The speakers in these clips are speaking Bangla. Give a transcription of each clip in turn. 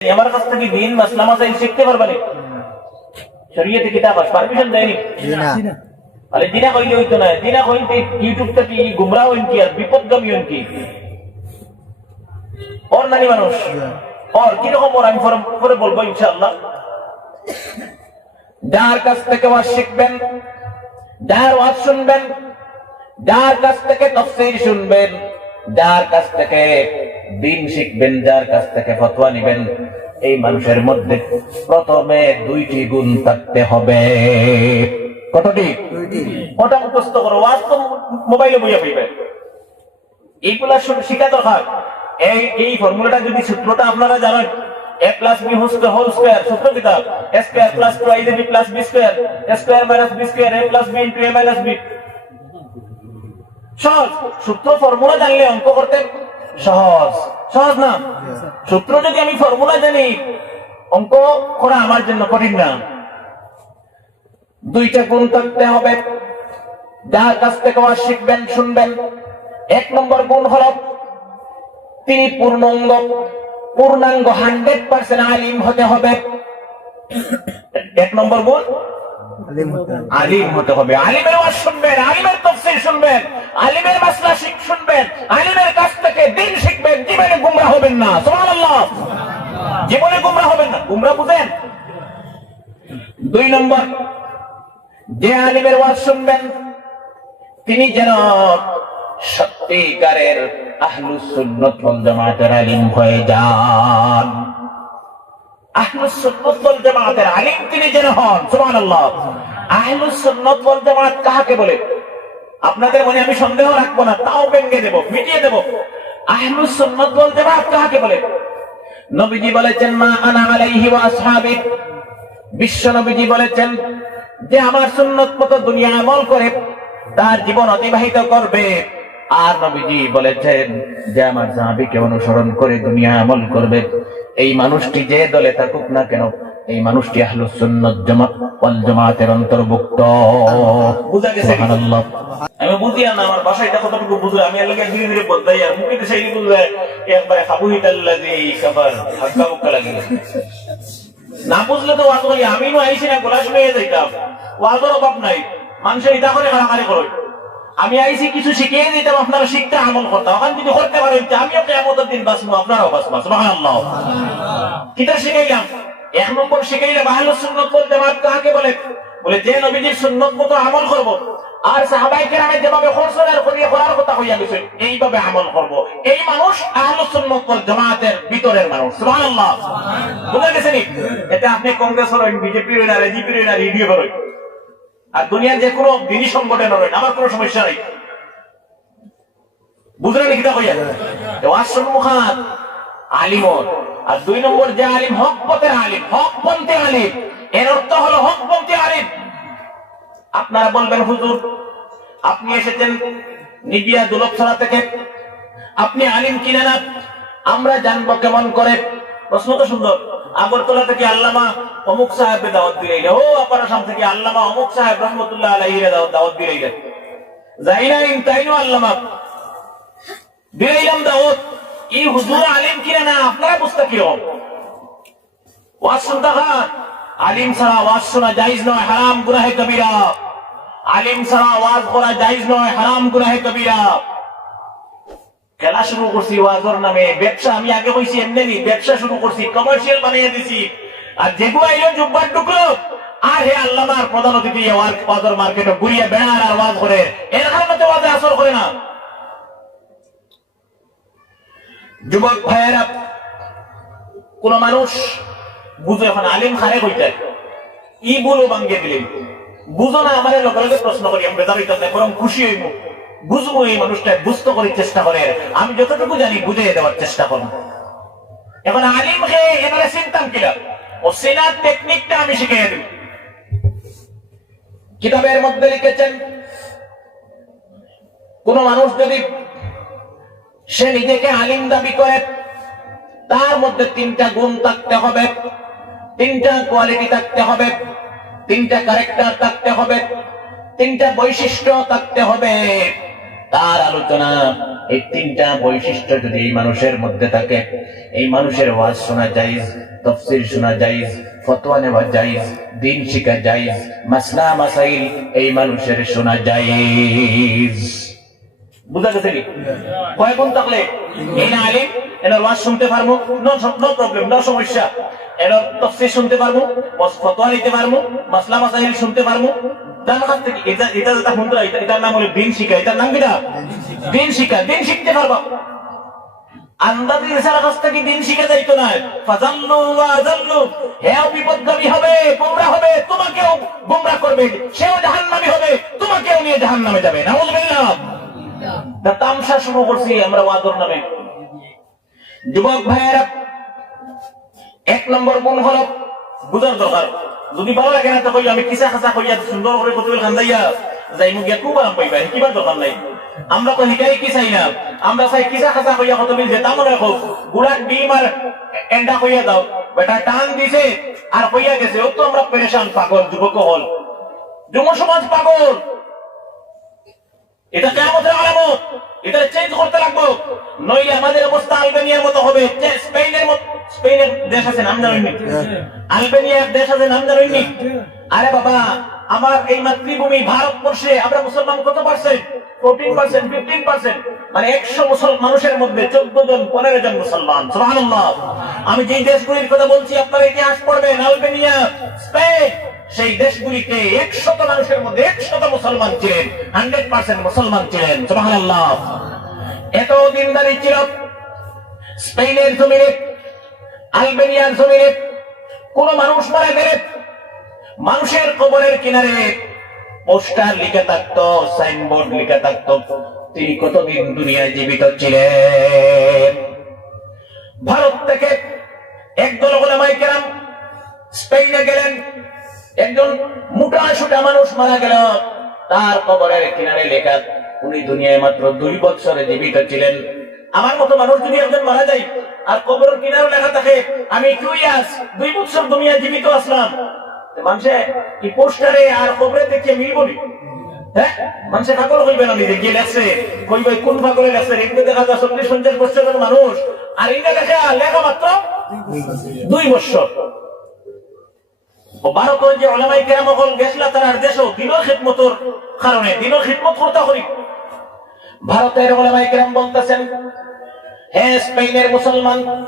আমার কাছ থেকে দিন মাসলা মাসাইল শিখতে পারবানি শরীয়তে কিতাব আছে পারমিশন দেয়নি। আরে দিনা কইলে হইতো না। দিনা কইতে ইউটিউব থেকে গুমরা হইন কি আর বিপদগামী হইন কি? ওর নানি মানুষ। ওর কীরকম ওর আমি পরে বলব ইনশাআল্লাহ। যার কাছ থেকে ওয়াজ শিখবেন যার ওয়াজ শুনবেন যার কাছ থেকে তফসির শুনবেন যার কাছ থেকে দিন শিখবেন যার কাছ থেকে ফতোয়া নিবেন এই মানুষের মধ্যে প্রথমে দুইটি গুণ থাকতে হবে। কতটি? ওটা মুখস্থ করো ওয়াজ তো মোবাইলে বইয়া পাইবে। এইগুলা শিখা দরকার। এই এই ফর্মুলাটা যদি সূত্রটা আপনারা জানেন A plus B whole square সূত্র কিতাব। A square plus two A B plus B square A square minus B square A plus B into A minus B সহজ সূত্র ফর্মুলা জানলে অঙ্ক করতে সহজ। সহজ না? সূত্র যদি আমি ফর্মুলা জানি। অঙ্ক করা আমার জন্য কঠিন না। দুইটা গুণ থাকতে হবে। যার কাছ থেকে শিখবেন, শুনবেন। এক নম্বর গুণ হল, তিনি পূর্ণাঙ্গ। পূর্ণাঙ্গ হান্ড্রেড পার্সেন্ট আলিম হতে হবে। এক নম্বর গুণ আলিম হতে হবে। আলিমের শুনবেন আলিমের শুনবেন, আলিমের মাসলা শুনবেন, আলিমের কাছ থেকে দিন শিখবেন, জীবনে গুমরা হবেন না। সুবহানাল্লাহ। জীবনে গুমরা হবেন না। গুমরা বুঝেন? দুই নম্বর, যে আলিমের ওয়াজ শুনবেন, তিনি যেন সত্যিকারের আহলুস সুন্নাত ওয়াল জামাতের আলিম হয়ে যান। জামাতের তিনি যেন হন বলে? আপনাদের মনে আমি সন্দেহ রাখব না, তাও ভেঙে দেব, মিটিয়ে দেব। আহলুস জামাত কাকে বলে? নবীজি বলেছেন, মা আনা আলাইহি বিশ্ব নবীজি বলেছেন যে, আমার সুন্নত মতো দুনিয়া আমল করে, তার জীবন অতিবাহিত করবে। আর নবীজি বলেছেন যে আমার সাহাবিকে অনুসরণ করে দুনিয়া আমল করবে। এই মানুষটি যে দলে থাকুক না কেন এই মানুষটি আহলুস সুন্নাত জামাত ওয়াল জামাতের অন্তর্ভুক্ত। বুঝা গেছে সুবহানাল্লাহ। আমি বুঝি না আমার এটা কতটুকু বুঝলে আমি এলাকায় ধীরে ধীরে বদলাই আর মুখে দেশে বুঝলে একবারে কাফার না বুঝলে তো ওয়াজ করি আমি নো আইছি না গোলা শুনে যাইতাম। ওয়াজের অভাব নাই। মানুষের ইটা করে মারামারি করে। আমি আইছি, কিছু শিখিয়ে দিতাম, আপনারা শিখতে আমল করতাম ওখান যদি করতে পারেন আমিও কেমতের দিন বাঁচবো, আপনারাও বাঁচবো, সুবহানাল্লাহ। কিটা শিখাইলাম। এক নম্বর শিখাইলাম আহলুস সুন্নাত ওয়াল জামাত কাকে বলে? বলে, যে নবীজির সুন্নত মতো আমল করব, আর সাহাবাই কেরামে যেভাবে করছেন করিয়ে করার কথা হইয়া গেছে এইভাবে আমল করব। এই মানুষ আহলুস জামাতের ভিতরের মানুষ বুঝা গেছে নি? এতে আপনি কংগ্রেস হলেন বিজেপি হইন আর হলেন আর দুনিয়ার যে কোনো দিনই সংগঠন হলেন আমার কোনো সমস্যা নাই। বুঝলেন কিটা ওয়াজ সম্মুখাত আলিমত আর দুই নম্বর যে আলিম হক পথের আলিম হক পন্থী আলিম। এর অর্থ হলো হক পন্থী আলিম। আপনারা বলবেন, হুজুর, আপনি এসেছেন নিবিয়া দুলকছড়া থেকে। আপনি আলিম কিনে না? আমরা জানব কেমন করে। প্রশ্ন তো সুন্দর। আগরতলা থেকে আল্লামা অমুক সাহেব দাওয়াত দিয়ে। দিলে ও আপনার সাম থেকে আল্লামা অমুক সাহেব রহমতুল্লাহ আলাইহি দাওয়াত দিয়ে। দিলে যাই না তাইনো আল্লামা। দিলাম দাওয়াত। এই হুজুর আলিম কিনা না, আপনারা বুঝতে কীরকম? ওয়াজ শুনতে আলিম ছাড়া ওয়াজ শোনা জাইজ নয়, হারাম গুনাহে কবিরা। আলিম ছাড়া ওয়াজ করা জাইজ নয়, হারাম গুনাহে কবিরা। খেলা শুরু করছি ওয়াজর নামে। ব্যবসা, আমি আগে কইছি এমনি ব্যবসা শুরু করছি কমার্শিয়াল বানিয়ে দিছি। আর যেগুলো আইলো জুব্বার ঢুকলো আর হে আল্লামার প্রধান অতিথি ওয়াজর মার্কেটে ঘুরিয়ে বেড়ার আর ওয়াজ করে। এর কারণে তো ওয়াজে আসর করে না। যুবক ভাইয়েরা, কোন মানুষ বুঝো এখন, আলিম খারে হইতে ই বলো ভাঙ্গিয়ে দিলেন। বুঝো না, আমার লগে প্রশ্ন করি, আমি বেদার হইতাম বরং খুশি হইব বুঝব এই মানুষটা বুঝতে করার চেষ্টা করে। আমি যতটুকু জানি বুঝে দেওয়ার চেষ্টা করব। এখন আলিম কে এবারে চিন্তাম কিলা ও সেনার টেকনিকটা আমি শিখিয়ে দিব। কিতাবের মধ্যে লিখেছেন, কোন মানুষ যদি সে নিজেকে আলিম দাবি করে, তার মধ্যে তিনটা গুণ থাকতে হবে। তিনটা কোয়ালিটি থাকতে হবে, তিনটা ক্যারেক্টার থাকতে হবে, তিনটা বৈশিষ্ট্য থাকতে হবে। তার আলোচনা এই তিনটা বৈশিষ্ট্য যদি এই মানুষের মধ্যে থাকে এই মানুষের ওয়াজ শোনা যাইজ তফসির শোনা যাইজ ফতোয়া নেওয়া যাইজ দিন শিখা যাইজ মাসলা মাসাইল এই মানুষের শোনা যাইজ বুঝা গেছে কি? কয় গুণ থাকলে? এই না আলিম এনার ওয়াজ শুনতে পারব নো নো প্রবলেম নো সমস্যা। এনার তফসির শুনতে পারব ফতোয়া নিতে পারব মাসলা মাসাইল শুনতে পারব তার কাছ থেকে এটা এটা যেটা হুন্দরা এটা এটার নাম হলো দিন শিখা এটার নাম কিটা? দিন শিখা দিন শিখতে পারবা। আন্দাজি ইসার কাছ থেকে দিন শিখে যাইতো না ফাজাল্লু ওয়া আযাল্লু হেও বিপদগামী হবে গোমরা হবে তোমাকেও গোমরা করবে। সেও জাহান্নামী হবে তোমাকেও নিয়ে জাহান্নামে যাবে। তামসা শুরু করছি আমরা ওয়াদর নামে। যুবক ভাইয়েরা, এক নম্বর গুণ হলো বুঝার দরকার। যদি ভালো লাগে না, তো আমি কিসা খাসা কইয়া, সুন্দর করে কতগুলো খান্দাইয়া যাই মুখ খুব আরাম পাইবা কিবার দরকার নাই। আমরা তো হিকাই কি চাই না। আমরা চাই কিসা খাসা কইয়া কত বিল যেতাম মনে রাখো। গুড়ার ডিম আর এন্ডা কইয়া দাও। বেটা, টান দিছে আর কইয়া গেছে, ও তো আমরা পেরেশান পাগল, যুবক হল। যুব সমাজ পাগল। এটা কেমতের আলামত। এটা চেঞ্জ করতে লাগবো। নইলে আমাদের অবস্থা আলবেনিয়ার মতো হবে। স্পেনের মতো স্পেনের দেশ আছে নাম জানেননি আলবেনিয়ার দেশ আছে নাম জানেননি আরে বাবা আমার এই মাতৃভূমি ভারতবর্ষে আমরা মুসলমান কত পার্সেন্ট? Percent fifteen percent? মানে একশো মানুষের মধ্যে চোদ্দ জন, পনেরো জন মুসলমান। আমি যেই দেশগুলির কথা বলছি, আপনারা ইতিহাস পড়বেন। আলবেনিয়া, স্পেন, সেই দেশগুলিতে একশত মানুষের মধ্যে একশত মুসলমান ছিলেন হান্ড্রেড পার্সেন্ট মুসলমান ছিলেন সুবহানাল্লাহ। এত দিনদারি ছিল স্পেনের জমিনে, আলবেনিয়ার জমিনে কোন মানুষ মারা গেলে মানুষের কবরের কিনারে পোস্টার লিখে থাকতো, সাইনবোর্ড লিখে থাকতো, তিনি কতদিন দুনিয়ায় জীবিত ছিলেন? ভারত থেকে একদল ওলামাই কেরাম স্পেনে গেলেন। একজন মোটা সুটা মানুষ মারা গেল। তার কবরের কিনারে লেখা, উনি দুনিয়ায় মাত্র দুই বছরে জীবিত ছিলেন। আমার মতো মানুষ যদি একজন মারা যায়, আর কবরের কিনারে লেখা থাকে, আমি ক্রুইয়াস, দুই বছর দুনিয়ায় জীবিত আসলাম। মানুষে কি পোস্টারে আর কবরে দেখে হ্যাঁ? হইবে না কইবে কোন লেখছে? দেখা যায় মানুষ। আর লেখা লেখা মাত্র দুই বছর। ভারত যে ওলামাই তার কারণে ভারতের ওলামাই বলতেছেন হ্যাঁ স্পেনের মুসলমান,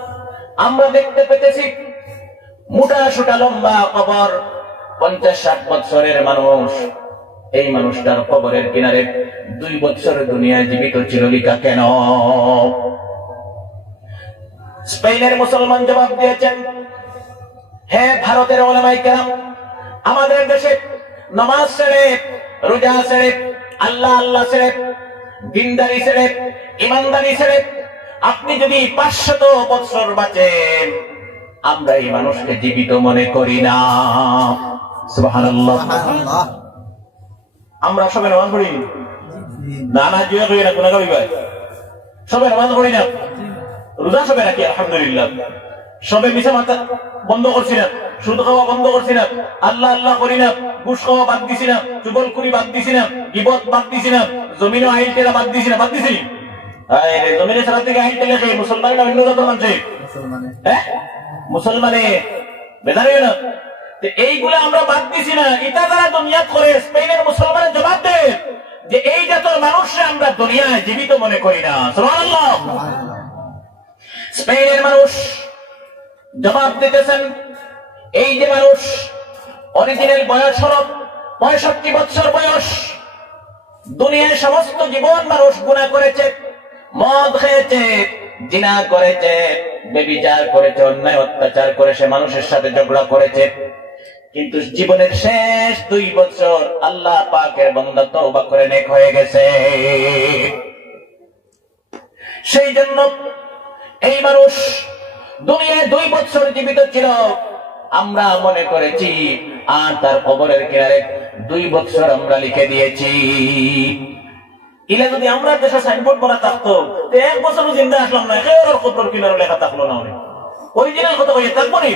আমরা দেখতে পেতেছি মোটা সোটা লম্বা কবর পঞ্চাশ ষাট বছরের মানুষ। এই মানুষটার কবরের কিনারে দুই বছর দুনিয়ায় জীবিত লিখা কেন? স্পেনের মুসলমান জবাব দিয়েছেন, হে ভারতের ওলামাই আমাদের দেশে নমাজ ছেড়ে রোজা ছেড়ে আল্লাহ আল্লাহ ছেড়ে দিনদারি ছেড়ে ইমানদারি ছেড়ে আপনি যদি পাঁচশত বছর বাঁচেন আমরা এই মানুষকে জীবিত মনে করি না। আমরা সবাই নামাজ পড়ি। না না জুয়া করি না গুণা করি। ভাই সবাই নামাজ পড়ি না। রোজা সবাই রাখি আলহামদুলিল্লাহ। সবে মিশা মাথা বন্ধ করছি না। সুদ খাওয়া বন্ধ করছি না। আল্লাহ আল্লাহ করি না। ঘুষ খাওয়া বাদ দিছি না। চুগল করি বাদ দিছি না। গিবত বাদ দিছি না। জমিনও আইল টেরা বাদ দিছি না। বাদ দিছি। জমিনে ছাড়া থেকে আইল টেলে খেয়ে মুসলমান না অন্য জাতের মানুষ। মুসলমানে। হ্যাঁ? মুসলমানে বেদারিও না তো এইগুলো আমরা বাদ দিছি না এটা যারা দুনিয়া করে, স্পেনের মুসলমানের জবাব দেয় যে এই জাতের মানুষরা আমরা দুনিয়ায় জীবিত মনে করি না। স্পেনের মানুষ জবাব দিতেছেন, এই যে মানুষ অরিজিনাল বয়স হল পঁয়ষট্টি বছর বয়স, দুনিয়ার সমস্ত জীবন মানুষ গুণা করেছে, মদ খেয়েছে জিনা করেছে, বেবিচার করেছে, অন্যায় অত্যাচার করে সে মানুষের সাথে ঝগড়া করেছে। কিন্তু জীবনের শেষ দুই বছর আল্লাহ পাকের বন্ধা তওবা করে নেক হয়ে গেছে। সেই জন্য এই মানুষ দুনিয়ায় দুই বছর জীবিত ছিল। আমরা মনে করেছি, আর তার কবরের কিনারে দুই বছর আমরা লিখে দিয়েছি। যদি আমরা দেশে সাইনবোর্ড করা এক বছর জিন্দা আসলাম না লেখা থাকল না অনেক অরিজিনাল কথা নি?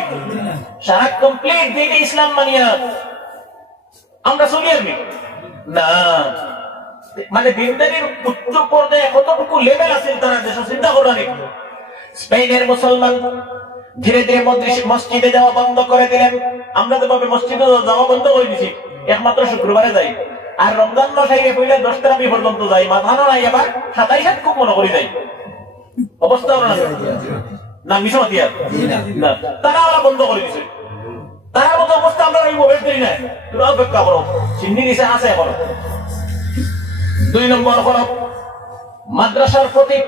সারা কমপ্লিট ইসলাম মানিয়া আমরা চলি না। মানে দিনদারির উচ্চ পর্যায়ে কতটুকু লেভেল আছে তারা দেশ চিন্তা করার স্পেনের মুসলমান ধীরে ধীরে মসজিদ- মসজিদে যাওয়া বন্ধ করে দিলেন। আমরা তো ভাবে মসজিদে যাওয়া বন্ধ করে দিছি, একমাত্র শুক্রবারে যাই। আর রমজান মাস আইলে পইলে দশ তেরামি পর্যন্ত যাই মাথানো নাই আবার সাতাইশ হাত খুব মনে করি যাই অবস্থা না মিশমাতি আর? না, তারা আমরা বন্ধ করে দিছে। তারা মতো অবস্থা, আমরা এই মোবাইল করি না। তোরা অপেক্ষা করো চিন্নি দিছে আছে এখন। দুই নম্বর হলো, মাদ্রাসার প্রতি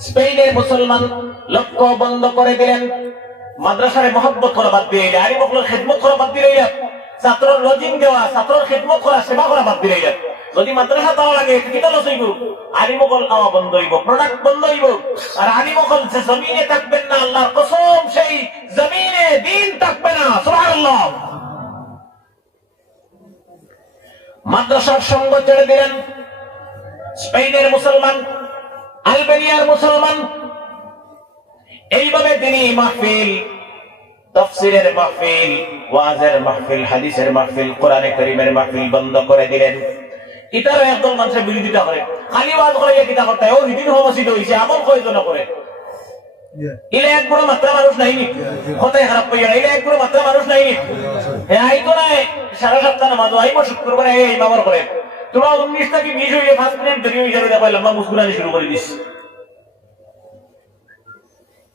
স্পেনের মুসলমান লক্ষ্য বন্ধ করে দিলেন। মাদ্রাসারে মহব্বত করা বাদ দিয়ে আরি মকলের খেদমত করা বাদ দিয়ে ছাত্র লজিং দেওয়া খেদমত করা সেবা করা বাদ যদি মাদ্রাসা লাগে কিতা আলিমকল খাওয়া বন্ধ হইব প্রোডাক্ট বন্ধ হইব। আর আলিমকল জমিনে থাকবেন না আল্লাহর কসম, সেই জমিনে দিন থাকবে না, সুবহানাল্লাহ। মাদ্রাসার সঙ্গ ছেড়ে দিলেন স্পেনের মুসলমান, আলবেনিয়ার মুসলমান। এইভাবে তিনি মাহফিল তফসিরের মাহফিল ওয়াজের মাহফিল হাদিসের মাহফিল কোরআনে করিমের মাহফিল বন্ধ করে দিলেন। এটারও একদল মানুষের বিরোধিতা করে। খালি ওয়াজ করে কিতা করতে ও রিদিন হমসিদ হয়েছে আমল কয়জন করে। ইলে এক বড় মাত্রা মানুষ নাই নি? কথাই খারাপ কইয়া ইলে এক বড় মাত্রা মানুষ নাই নি? এ আইতো না সারা সপ্তাহ নামাজ আইব শুক্রবারে এই ইমামর করে তোমরা উনিশ থেকে বিশ পাঁচ মিনিট দেরি হয়ে যাবে দেখো লম্বা মুসকুরানি শুরু করে দিস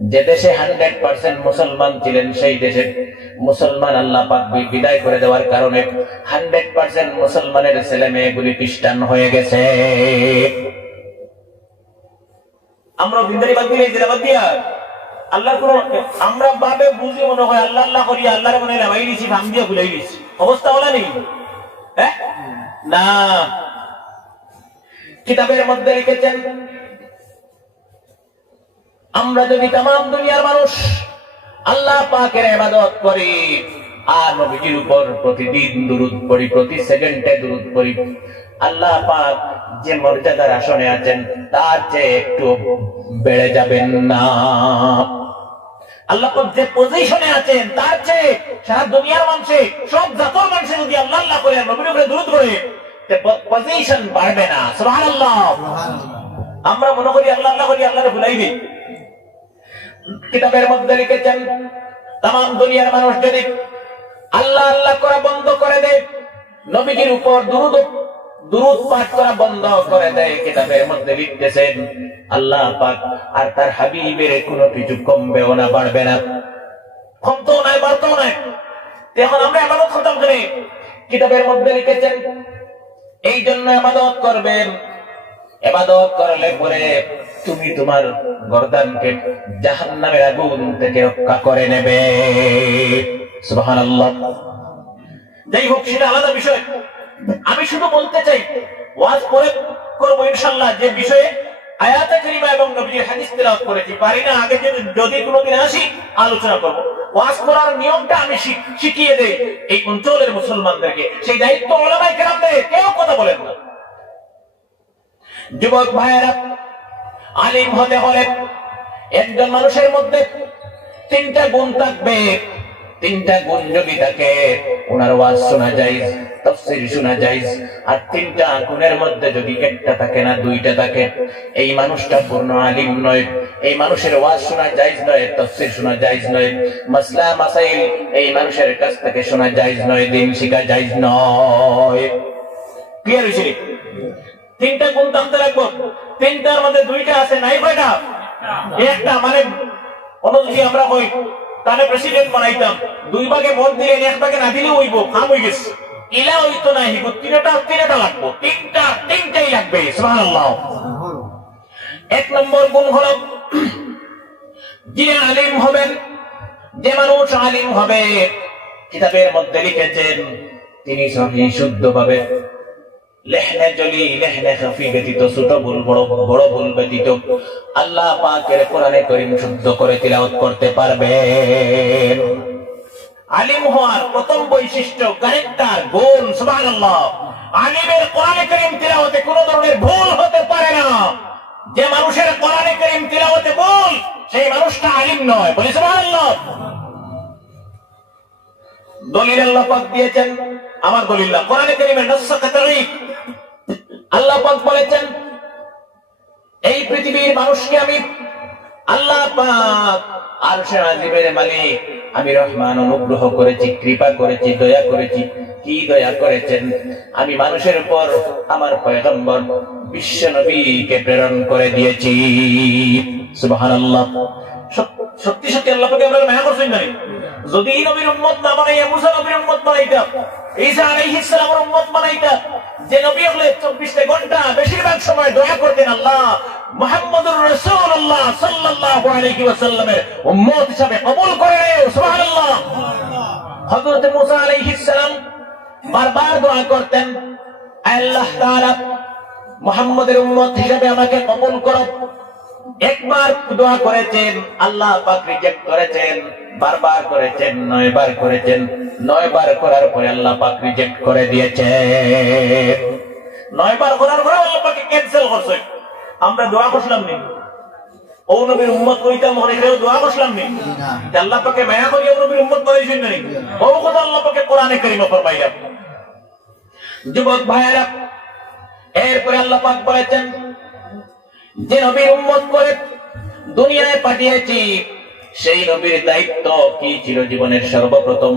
যে দেশে হান্ড্রেড পার্সেন্ট মুসলমান ছিলেন, সেই দেশে মুসলমান আল্লাহ পাক বিদায় করে দেওয়ার কারণে হান্ড্রেড পার্সেন্ট মুসলমানের ছেলে মেয়েগুলি খ্রিস্টান হয়ে গেছে। আমরা মনে হয় আল্লাহর অবস্থা হ্যাঁ? না। কিতাবের মধ্যে লিখেছেন আমরা যদি তাম দুনিয়ার মানুষ আল্লাহ পাকের ইবাদত করি আর নবীজির উপর প্রতিদিন দুরুদ পড়ি প্রতি সেকেন্ডে দুরুদ পড়ি আল্লাহ পাক যে মর্যাদার আসনে আছেন তার চেয়ে একটু বেড়ে যাবেন না। আল্লাহ যে পজিশনে আছেন তার চেয়ে সারা দুনিয়ার মানুষে সব জাতর মানুষে যদি আল্লাহ আল্লাহ করে নবীর উপরে দুরুদ করে পজিশন বাড়বে না। সুবহানাল্লাহ। আমরা মনে করি আল্লাহ আল্লাহ করি আল্লাহরে ভুলাই দিই। কিতাবের মধ্যে লিখেছেন তাম দুনিয়ার মানুষ যদি আল্লাহ আল্লাহ করা বন্ধ করে দেয়, নবীজির উপর দুরুদ দুরুদ পাঠ করা বন্ধ করে দেয়, কিতাবের মধ্যে লিখতেছেন, আল্লাহ পাক আর তার হাবিবের কোনো কিছু কমবেও না, বাড়বে না। কমতেও নাই, বাড়তেও নাই। এখন আমরা এমানত খতম করি কিতাবের মধ্যে লিখেছেন এই জন্য এবাদত করবেন। এবাদত করলে পরে তুমি তোমার গর্দানকে জাহান্নামের আগুন থেকে রক্ষা করে নেবে। সুবহানাল্লাহ। যাই হোক, সেটা আলাদা বিষয়। আমি শুধু বলতে চাই, ওয়াজ পরে করব ইনশাল্লাহ যে বিষয়ে আয়াতে করিমা এবং নবীজির হাদিস তেলাওয়াত করেছি। পারি না, আগে যদি যদি কোনোদিন আসি, আলোচনা করব। ওয়াজ করার নিয়মটা আমি শিখ- শিখিয়ে দেই এই অঞ্চলের মুসলমানদেরকে। সেই দায়িত্ব ওলামাই কেরামদের, কেউ কথা বলেন না। যুবক ভাইয়েরা, আলিম হতে হলে একজন মানুষের মধ্যে তিনটা গুণ থাকবে। তিনটা গুণ যদি থাকে, ওনার ওয়াজ শোনা যায়, তফসির শোনা যায়, আর তিনটা গুণের মধ্যে যদি একটা থাকে না, দুইটা থাকে, এই মানুষটা পূর্ণ আলিম নয়। এই মানুষের ওয়াজ শোনা জায়জ নয়, তফসির শোনা জায়জ নয়। মাসলা মাসাইল এই মানুষের কাছ থেকে শোনা জায়জ নয়, দিন শিখা জায়জ নয়। ক্লিয়ার হয়েছে তিনটা গুণ থাকতে রাখব তিনটার মধ্যে দুইটা আছে, নাই কয়টা? একটা মানে অনুযায়ী আমরা কই তাহলে প্রেসিডেন্ট বানাইতাম। দুই ভাগে ভোট দিলে এক ভাগে না দিলে হইব, খাম হয়ে গেছে। ইলা না হিবো তিনটা তিনটা লাগবো। তিনটা, তিনটাই লাগবে এক নম্বর গুণ হলো, যিনি আলিম হবেন, যে মানুষ আলিম হবে, কিতাবের মধ্যে লিখেছেন, তিনি সহি, শুদ্ধ ভাবে। আলিম হওয়ার প্রথম বৈশিষ্ট্য ক্যারেক্টার গুণ, সুবহানাল্লাহ। আলিমের কোরআনে করিম তিলাওয়াতে কোনো ধরনের ভুল হতে পারে না। যে মানুষের কোরআনে করিম তিলাওয়াতে ভুল, সেই মানুষটা আলিম নয়। বলি সুবহানাল্লাহ। দলিল আল্লাহ পাক দিয়েছেন। আমার দলিল কোরআনে কাতারি আল্লাহ পাক বলেছেন, এই পৃথিবীর মানুষকে আমি আল্লাহ পাক আরশের আজিমের মালিক। আমি রহমান, অনুগ্রহ করেছি, কৃপা করেছি, দয়া করেছি। কি দয়া করেছেন? আমি মানুষের উপর আমার পয়গম্বর বিশ্ব নবীকে প্রেরণ করে দিয়েছি। সুবহানাল্লাহ। সত- সত্যি সত্যি আল্লাহ পাকে আমরা মায়া করছেন না যদি এই নবীর উম্মত না বানাইয়া মুসা নবীর উম্মত বানাইতাম, ঈসা আলাইহিস সালামের উম্মত বানাইতাম, যে নবী হলে 24 ঘণ্টা বেশিরভাগ সময় দয়া করতেন আল্লাহ, মুহাম্মদুর রাসূলুল্লাহ সাল্লাল্লাহু আলাইহি ওয়াসাল্লামের উম্মত হিসাবে কবুল করে নেও সুবহানাল্লাহ। হযরত মুসা আলাইহিস সালাম বারবার দোয়া করতেন আল্লাহ তাআলা, মুহাম্মদের উম্মত হিসাবে আমাকে কবুল করো। একবার দোয়া করেছেন আল্লাহ পাক রিজেক্ট করেছেন বারবার করেছেন নয় বার করেছেন। নয় বার করার পরে আল্লাহ পাক রিজেক্ট করে দিয়েছে নয় বার করার পরে আল্লাহ পাকে ক্যান্সেল করছে। আমরা দোয়া করলাম নি। ও নবীর উম্মত কইতাম কেউ দোয়া করলাম নি? না। আল্লাহ পাকে মায়া করি ও নবীর উম্মত বানাইছেন না। ও কথা আল্লাহ পাকে কোরআনে কারিমে ফরমাইলাম যুবক ভাইয়েরা এরপরে আল্লাহ পাক বলেছেন যে নবীর উম্মত করে দুনিয়ায় পাঠিয়েছি, সেই নবীর দায়িত্ব কি ছিল জীবনের সর্বপ্রথম?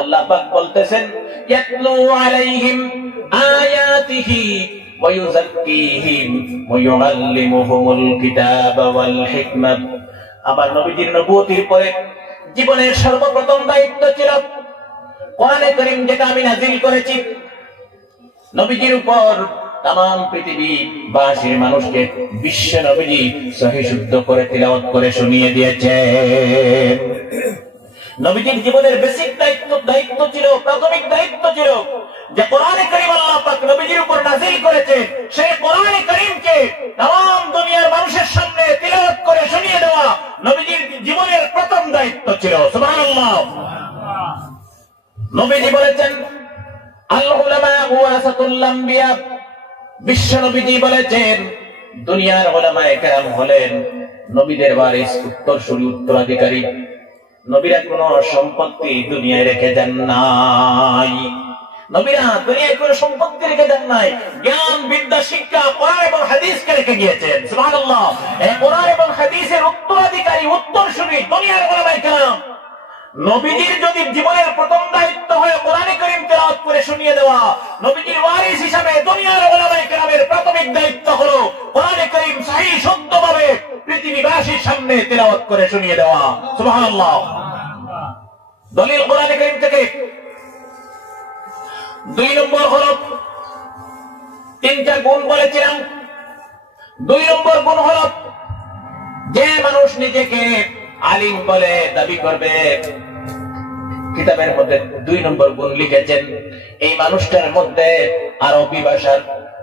আল্লাহ পাক বলতেছেন, ইয়াতলু আলাইহিম আয়াতিহি ওয়ায়ুযাক্কিহিম ওয়ায়ুআল্লিমুহুমুল কিতাবা ওয়াল হিকমা। আবার নবীজির নবুয়তির পরে জীবনের সর্বপ্রথম দায়িত্ব ছিল কোরআনে করিম যেটা আমি নাজিল করেছি, নবীজির উপর তাম পৃথিবী বাসীর মানুষকে বিশ্ব নবীজি সহি শুদ্ধ করে তিলাওয়াত করে শুনিয়ে দিয়েছে নবীজির জীবনের বেসিক দায়িত্ব দায়িত্ব ছিল, প্রাথমিক দায়িত্ব ছিল যে কোরআনে করিম আল্লাহ পাক নবীজির উপর নাজিল করেছে সেই কোরআনে করিমকে তাম দুনিয়ার মানুষের সামনে তিলাওয়াত করে শুনিয়ে দেওয়া নবীজির জীবনের প্রথম দায়িত্ব ছিল। সুবহানাল্লাহ। নবীজি বলেছেন আল উলামা ওয়ারাসাতুল আম্বিয়া বিশ্ব নবীজি বলেছেন, দুনিয়ার ওলামায়ে কেরাম হলেন নবীদের বারিস উত্তরসূরি, উত্তরাধিকারী। নবীরা কোন সম্পত্তি দুনিয়ায় রেখে দেন নাই। নবীরা দুনিয়ায় কোনো সম্পত্তি রেখে দেন নাই। জ্ঞান বিদ্যা শিক্ষা, কোরআন এবং হাদিসকে রেখে গিয়েছেন। সুবহানাল্লাহ। এই কোরআন এবং হাদিসের উত্তরাধিকারী, উত্তরসূরি দুনিয়ার ওলামায়ে কেরাম। নবীজির যদি জীবনের প্রথম দায়িত্ব হয় কোরআনে করিম তেলাওয়াত করে শুনিয়ে দেওয়া, নবীজির ওয়ারিস হিসাবে দুনিয়ার ওলামায়ে কেরামের দায়িত্ব হলো কোরআনে করিম সহি শুদ্ধভাবে পৃথিবীবাসীর সামনে তেলাওয়াত করে শুনিয়ে দেওয়া। সুবহানাল্লাহ। দলিল কোরআনে করিম থেকে। দুই নম্বর হলো, তিনটা গুণ বলেছিলাম। দুই নম্বর গুণ হলো, যে মানুষ নিজেকে আলিম বলে দাবি করবে, কিতাবের মধ্যে দুই নম্বর গুণ লিখেছেন, এই মানুষটার মধ্যে আরবি ভাষার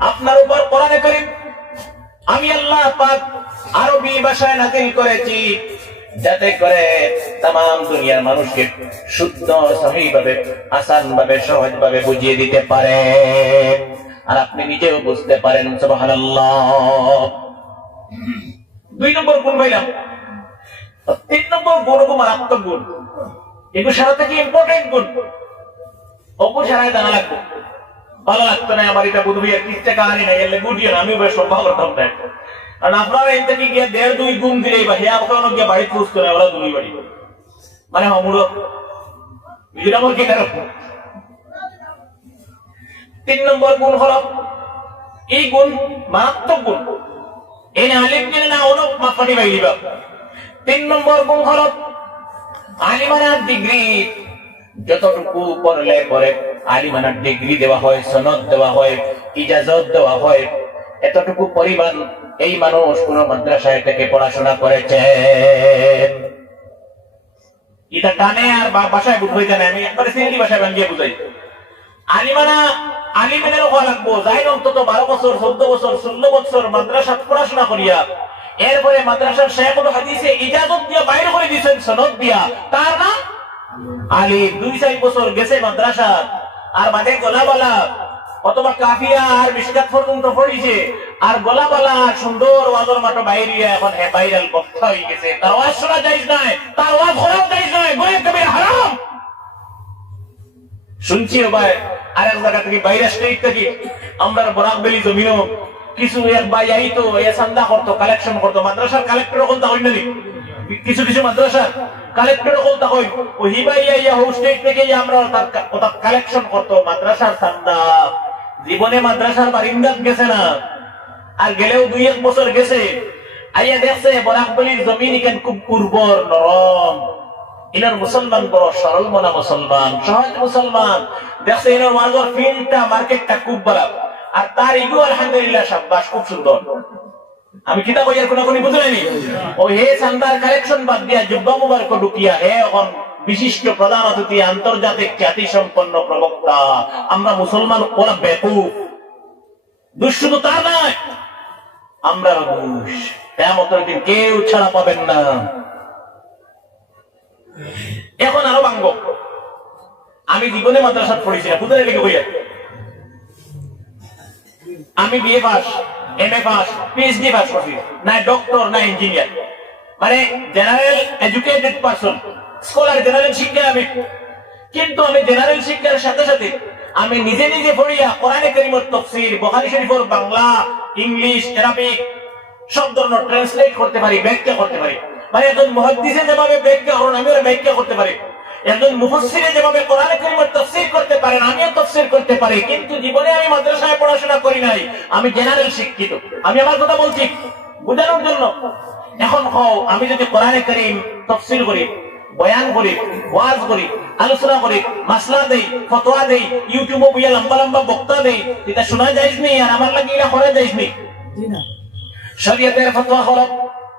আপনার উপর আমি আল্লাহ পাক আরবি ভাষায় করেছি, যাতে করে তাম দুনিয়ার মানুষকে শুদ্ধ, সহিভাবে আসান ভাবে সহজ ভাবে বুঝিয়ে দিতে পারে। আর আপনি নিজেও বুঝতে পারেন, সুবহানাল্লাহ। দুই নম্বর কোন পাইলাম। তিন নম্বর গুণ হলো মারাত্মক গুণ। এগুলো সারা থেকে ইম্পর্টেন্ট গুণ। অপু সারায় জানা লাগবে। ভালো লাগতো না আমার এটা বুধ ভাইয়া ত্রিশ টাকা আনি না এলে গুটিয়ে না আমি সব ভালো করতাম না কারণ আপনারা এর থেকে গিয়ে দেড়, দুই গুণ দিলে বা হিয়া ওখানে গিয়ে বাড়ি পুষ করে ওরা দুই বাড়ি। মানে হমুড়ো এটা আমার কি কারণ? তিন নম্বর গুণ এই গুণ মারাত্মক গুণ। আলিম কিনে না অনুপ তিন নম্বর গুণ হলো আলিমানার ডিগ্রি। যতটুকু পড়লে পরে আলিমানার ডিগ্রি দেওয়া হয়, সনদ দেওয়া হয়, ইজাজত দেওয়া হয়, এতটুকু পরিমাণ এই মানুষ কোন মাদ্রাসায় থেকে পড়াশোনা করেছে। এটা টানে আর বাসায় বুঝাই জানে আমি একবারে সিন্ধি ভাষায় বাঙ্গিয়ে বুঝাই। আলিমানা আলিমেনের হওয়া লাগবো। যাই অন্তত বারো বছর, চোদ্দ বছর, ষোলো বছর মাদ্রাসা পড়াশোনা করিয়া এরপরে মাদ্রাসার শেখুল হাদিসে ইজাজত দিয়া বাইরে করে দিয়েছেন সনদ দিয়া। তার নাম আলী। দুই চার বছর গেছে মাদ্রাসা আর মাঠে গলাবালা। অথবা কাফিয়া আর মিসকাত পর্যন্ত পড়িছে। আর গলাবালা সুন্দর ওয়াজর মাঠ বাইরিয়া এখন হে বাইরাল বক্তা হয়ে গেছে। তার ওয়াজ শোনা যাইজ নাই। তার ওয়াজ করাও যাইজ নাই। গয়ে কবে হারাম। শুনছি ভাই আর এক জায়গা থেকে বাইরে স্টেট থেকে আমরা বরাক বেলি জমিনও কিছু এক ভাই আইতো, এ চান্দা করতো কালেকশন করতো, মাদ্রাসার কালেক্টর কোন তা হইনি কিছু কিছু মাদ্রাসার কালেক্টর কোন তা হই ও হিবাই আইয়া হো স্টেট থেকে আমরা তার ওটা কালেকশন করতো, মাদ্রাসার চান্দা। জীবনে মাদ্রাসার বারিন্দাত গেছে না। আর গেলেও দুই এক বছর গেছে। আইয়া দেখছে বরাক বেলির জমিন ইখান খুব উর্বর, নরম। ইনার মুসলমান বড় সরল মনা মুসলমান, সহজ মুসলমান। দেখছে ইনার মার্গর ফিল্ডটা মার্কেটটা খুব ভালো আর তার ইগু, আলহামদুলিল্লাহ সাব্বাস খুব সুন্দর। আমি কিতা কই আর কোনো কোনো বুঝলাইনি ও হে সান্দার কালেকশন বাদ দিয়া জুব্বা মুবারক ঢুকিয়া হে এখন বিশিষ্ট প্রধান অতিথি, আন্তর্জাতিক খ্যাতি সম্পন্ন প্রবক্তা। আমরা মুসলমান ওরা বেকুব দুষ শুধু তা নয়, আমরা দুষ কেমতের দিন কেউ ছাড়া পাবেন না। এখন আরও ভাঙ্গ। আমি জীবনে মাদ্রাসাত পড়েছি না বুঝতে লেগে বইয়া? আমি BA pass M A pass, PhD pass করছি। না ডক্টর না ইঞ্জিনিয়ার। মানে general educated person, scholar, general শিক্ষা আমি। কিন্তু আমি জেনারেল শিক্ষার সাথে সাথে আমি নিজে নিজে পড়িয়া কোরআনে করিমত তফসির বখারি শরীফর বাংলা, ইংলিশ অ্যারাবিক সব ধরনের ট্রান্সলেট করতে পারি, ব্যাখ্যা করতে পারি। মানে একজন মুহাদ্দিসে যেভাবে ব্যাখ্যা করেন, আমিও ব্যাখ্যা করতে পারি। একজন মুফাসসিরে যেভাবে কোরআনে কারিমের তাফসীর করতে পারেন আমিও তাফসীর করতে পারি কিন্তু জীবনে আমি মাদ্রাসায় পড়াশোনা করি নাই। আমি জেনারেল শিক্ষিত। আমি আমার কথা বলছি বোঝানোর জন্য। এখন হও আমি যদি কোরআনে কারিম তাফসীর করি বয়ান করি ওয়াজ করি আলোচনা করি মাসলা দেই ফতোয়া দেই ইউটিউবে বইয়া লম্বা লম্বা বক্তা দেই এটা শোনা যাইস নি আর আমার লাগি এটা করে যাইস নি? শরীয়তের ফতোয়া হলো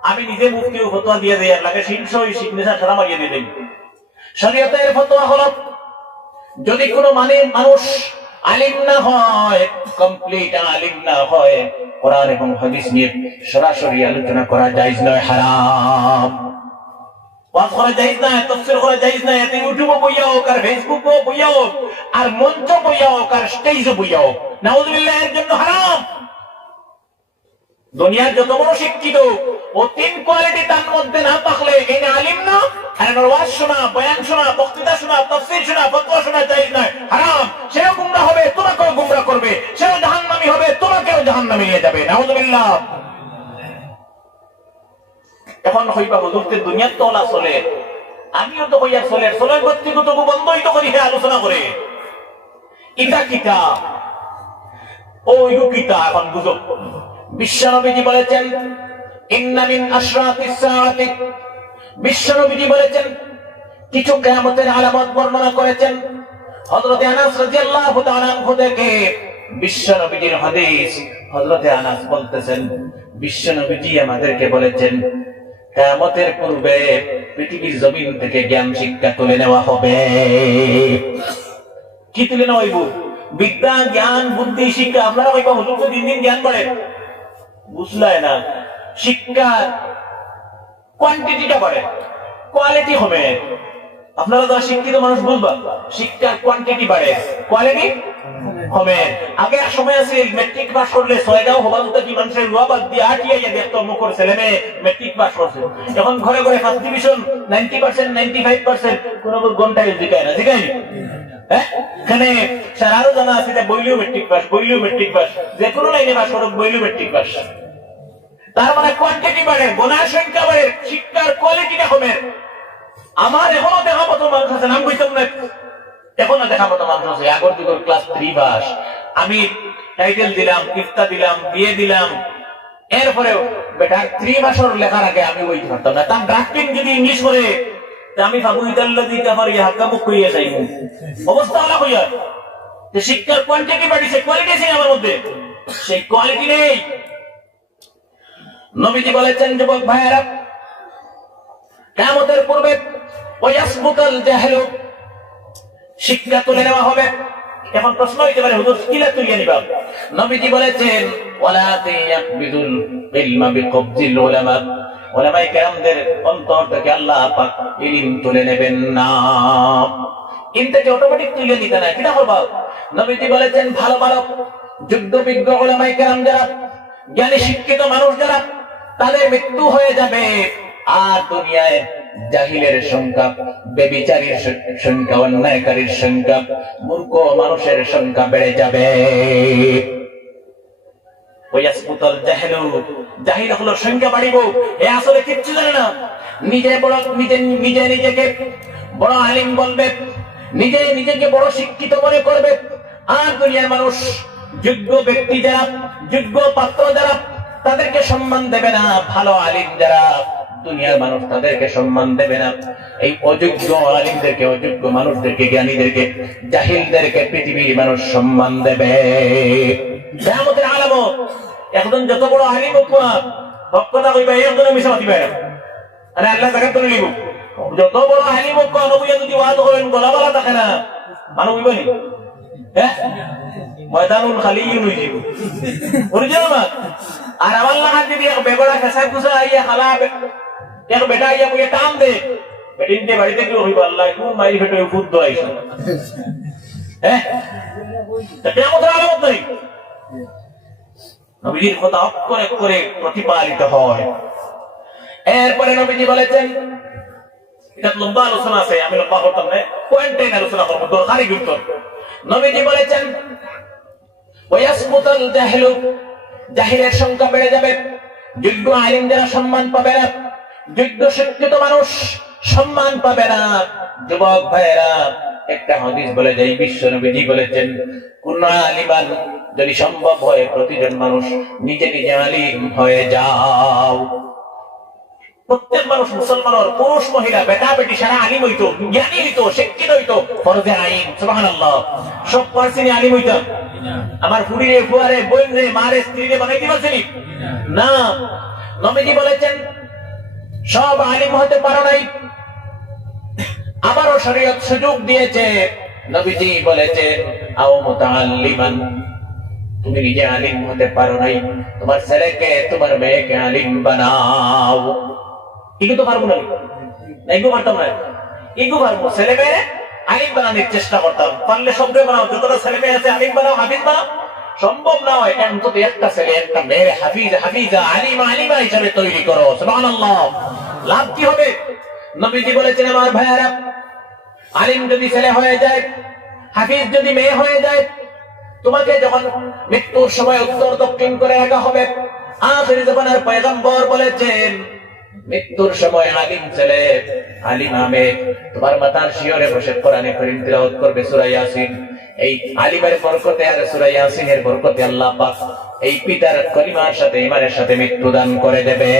আমি নিজে মুফতিও ফতোয়া দিয়ে দেই আর লাগে শীর্ষ ওই সিগনেচার ছাড়া মারিয়ে দিয়ে দেই। শরীয়তের ফতোয়া হলো, যদি কোনো মানে মানুষ আলিম না হয় কমপ্লিট আলিম না হয়, কোরআন এবং হাদিস নিয়ে সরাসরি আলোচনা করা জায়েজ নয়, হারাম। ওয়াজ করা জায়েজ না তাফসীর করা জায়েজ না এতে বইয়া হোক আর বইয়া হোক, আর মঞ্চ বইয়া হোক, আর স্টেজে বইয়া হোক। নাউজুবিল্লাহ, এর জন্য হারাম। দুনিয়ার যত বড় শিক্ষিত, ও তিন কোয়ালিটি তার মধ্যে না থাকলে এই না আলিম না। চলে। আমিও তো হইয়া চলে। চলে বন্ধই তো করি আলোচনা করে। ইটা কিতা ওই কিতা এখন বুঝো। বিশ্বনবীজি বলেছেন, ইন্না মিন সাআতি। বিশ্বনবীজি বলেছেন, কিছু কিয়ামতের আলামত বর্ণনা করেছেন। হযরত আনাস রাদিয়াল্লাহু তাআলা আনহু থেকে বিশ্বনবীজির হাদিস, হযরত আনাস বলতেছেন, বিশ্বনবীজি আমাদেরকে বলেছেন, কিয়ামতের পূর্বে পৃথিবীর জমিন থেকে জ্ঞান শিক্ষা তুলে নেওয়া হবে। কি তুলে নেওয়া হইব? বিদ্যা, জ্ঞান, বুদ্ধি, শিক্ষা, আপনারা কইবা হুজুর দিন দিন জ্ঞান বাড়ে বুঝলাই না। শিক্ষার কোয়ান্টিটিটা বাড়ে কোয়ালিটি হবে আপনারা তো শিক্ষিত মানুষ, বুঝবা, শিক্ষার কোয়ান্টিটি বাড়ে। কোয়ালিটি হবে। আগে এক সময় আছে মেট্রিক পাস করলে ছয়গাঁও হবালুতে কি মানুষের দিয়ে গিয়ে দেখতো মুখর ছেলে মেয়ে মেট্রিক পাস করছে। এখন ঘরে ঘরে first division ninety percent ninety five percent কোনো ঘন্টায় জিগায় না জিগায়নি হ্যাঁ? মানে বাড়ে আমার এখনও দেখা মতো মানুষ আছে, নাম বইতাম না এখনও দেখা মতো মানুষ আগর যুগের ক্লাস থ্রি আমি টাইটেল দিলাম, ইফতা দিলাম, বিয়ে দিলাম। এরপরেও বেটার ত্রিমাসর লেখার আগে আমি বইতে পারতাম না। তার ড্রাফটিং যদি ইংলিশ করে আমি ভাবু ইতাল্লা দিতে পারি হাক্কা মুখ করিয়া চাই অবস্থা হলা হইয়া যে শিক্ষার কোয়ান্টিটি বাড়িছে? কোয়ালিটি আছে আমার মধ্যে। সেই কোয়ালিটি নেই। নবীজি বলেছেন, যুবক ভাইয়েরা কেমতের পূর্বে ওয়াসবুকাল জাহেলু শিক্ষা তুলে নেওয়া হবে। এখন প্রশ্ন হইতে পারে, হুজুর, কিলা তুলিয়ে নিবা? নবীজি বলেছেন, ওয়ালা তায়াকবিদুল ইলমা বিকবজিল উলামা। উলামায়ে কেরামদের অন্তর থেকে আল্লাহ পাক ইলম তুলে নেবেন না। ইনটাকে অটোমেটিক তুলে নিতে না কিনা করবা নবীজি বলেছেন, ভালো ভালো যুদ্ধ বিজ্ঞ উলামায়ে কেরাম যারা, জ্ঞানী শিক্ষিত মানুষ যারা, তাদের মৃত্যু হয়ে যাবে। আর দুনিয়ায় জাহিলের সংখ্যা, বেবিচারীর সংখ্যা, অন্যায়কারীর সংখ্যা, মূর্খ মানুষের সংখ্যা বেড়ে যাবে। নিজেকে বড় শিক্ষিত মনে করবে। আর মানুষ, যোগ্য ব্যক্তি যারা, যোগ্য পাত্র যারা, তাদেরকে সম্মান দেবে না, ভালো আলিম যারা। দুনিয়ার মানুষ তাদেরকে সম্মান দেবে না। এই অযোগ্য আলিমদেরকে অযোগ্য মানুষদেরকে, জ্ঞানীদেরকে, জাহিলদেরকে পৃথিবীর মানুষ সম্মান দেবে। একজন যত বড় আলিম হোক না একজনে মিশা আরে আল্লাহ করে নিব। যত বড় আলিম যদি করেন গলা গলা থাকে না, মানুষ নি? হ্যাঁ? অরিজিনাল আর আমার লাগা যদি বেগড়া খেসা কুসা আইয়া খালা এক বেটা আইয়া টান দে। বেটিন দে বাড়িতে কি হইব আল্লাহ কোন মাইরি হ্যাঁ? কেমন আলামত নাই। নবীজির কথা প্রতিপালিত হয়। এরপরে নবীজি বলেছেন, এটা লম্বা আলোচনা আছে, আমি লম্বা করতাম না পয়েন্টে আলোচনা করব, দরকারি গুরুত্ব নবীজি বলেছেন ওয়াসবুতাল জাহলু জাহিলের সংখ্যা বেড়ে যাবে। যোগ্য আলিম যারা সম্মান পাবে না। যোগ্য শিক্ষিত মানুষ সম্মান পাবে না। যুবক ভাইয়েরা, একটা হাদিস বলে যে বিশ্ব নবীজি বলেছেন কোন যদি সম্ভব হয় প্রতিজন মানুষ নিজে নিজে আলিম হয়ে যাও। প্রত্যেক মানুষ মুসলমান পুরুষ, মহিলা, বেটা, বেটি, সারা আলিম হইতো, জ্ঞানী হইতো, শিক্ষিত হইতো, ফরজে আইন, সুবহানাল্লাহ। সব পার্সিনি আলিম হইতাম। আমার ফুড়িরে, ফুয়ারে বোন রে মারে স্ত্রী রে বানাইতে পারছেনি? না। নবীজি বলেছেন সব আলিম হতে পারো নাই। আমারও শরীয়ত সুযোগ দিয়েছে। নবীজি বলেছেন আও মুতাআল্লিমান, তুমি নিজে আলিম হতে পারো নাই। তোমার ছেলেকে, তোমার মেয়েকে আলিম বানাও। এগুলো তো পারব না। এগুলো পারতাম না। এগুলো পারব। ছেলে মেয়ে আলিম বানানোর চেষ্টা করতাম। পারলে শব্দ বানাও। যতটা ছেলে মেয়ে আছে, আলিম বানাও, হাফিজ বানাও। সম্ভব না হয় অন্তত একটা ছেলে, একটা মেয়ে, হাফিজ, হাফিজা, আলিমা আলিমা হিসাবে তৈরি করো। লাভ কি হবে? নবীজি বলেছেন, আমার ভাইয়ারা, আলিম যদি ছেলে হয়ে যায়, হাফিজ যদি মেয়ে হয়ে যায়, তোমাকে যখন মৃত্যুর সময় উত্তর দক্ষিণ করে রাখা হবে, আখির জমানার পয়গম্বর বলেছেন, মৃত্যুর সময় আলিম ছেলে, আলিম আহমেদ তোমার মাতার শিয়রে বসে কোরআনে করিম তিলাওয়াত করবে সূরা ইয়াসিন। এই আলিমের বরকতে আর সুরা ইয়াসিনের বরকতে আল্লাহ পাক এই পিতার করিমার সাথে ইমানের সাথে মৃত্যু দান করে দেবে।